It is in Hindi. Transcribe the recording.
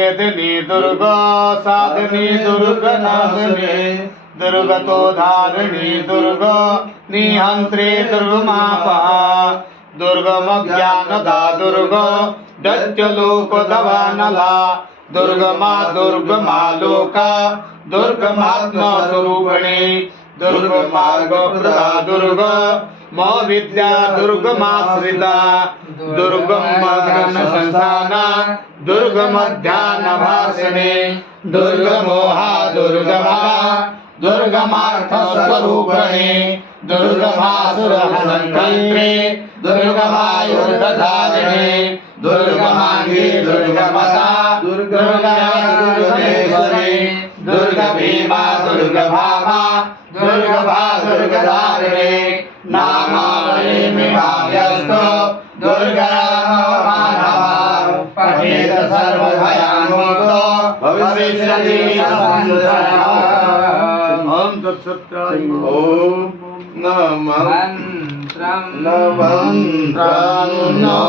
वेदिनी दुर्गा साधिनी दुर्गनाशिनी दुर्गतो धारिणी दुर्गा निहंत्रे दुर्गमापा दुर्गमज्ञानदा दुर्गा दच्चलोकदवानला दुर्गमा दुर्गमा लोका दुर्गमात्मस्वरूपिणी दुर्गमार्गप्रदा दुर्गा म विद्या दुर्गमाश्रिता दुर्गम संस्थाना दुर्गमध्यान भाषणे दुर्गमोहा दुर्गमा दुर्गमार्थस्वरूपिणी दुर्गमासुरहनन्त्रे दुर्गमायुर्धारिणे दुर्गमांगी दुर्गमता दुर्गमेश्वरी दुर्गभीमा दुर्गभामा दुर्गभा दुर्गधारिणे नामावलिमिवाभ्यस्तो दुर्गामानवः पठेत सर्वभयान्मुक्तो भविष्यति संसारः। ॐ तत्सत्। ॐ नमः। मन्त्रं नो